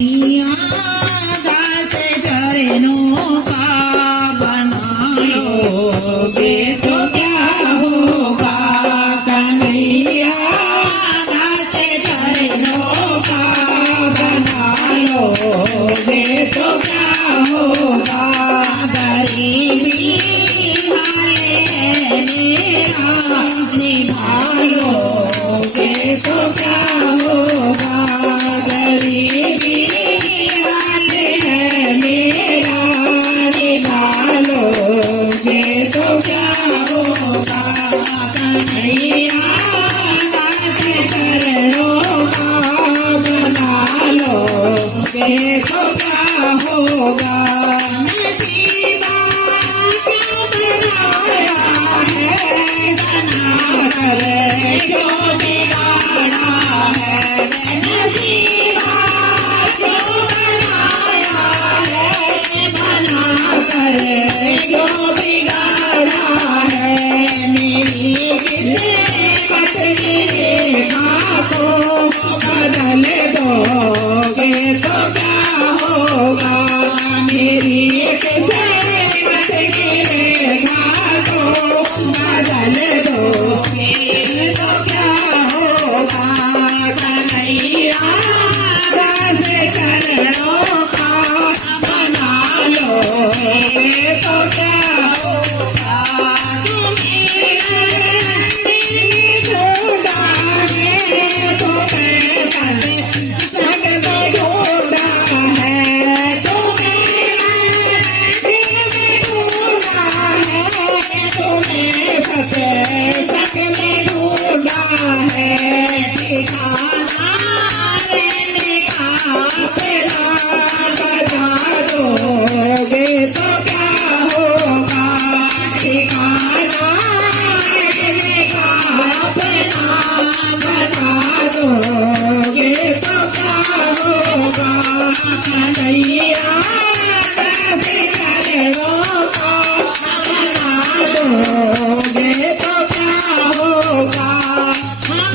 दास चरणों का बनाओगे तो क्या होगा कन्हैया। दास चरणों का बनाओगे तो क्या होगा। गरीबी निभाओगे तो क्या होगा। गरीबी मेरा निभाओगे तो क्या होगा। कन्हैया दास चरणों का बना लोगे तो क्या होगा। नसीबा क्यों बनाया है बनाकर जो बिगाड़ा है। नसीबा क्यों बनाया है बनाकर जो बिगाड़ा है। मेरी किस्मत की रेखा को बदल दोगे तो क्या होगा। मेरी किस्मत की रेखा को बदल दोगे तो क्या होगा। कन्हैया दास चरणों का बना लोगे तो क्या होगा। तो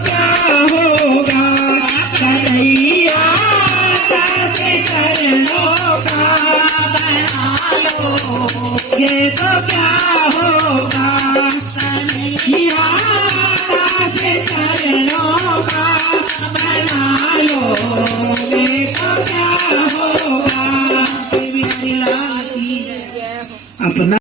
क्या होगा। कन्हैया दास चरणों का बना लोगे तो क्या होगा। कन्हैया दास चरणों का बना लोगे तो क्या होगा। अपना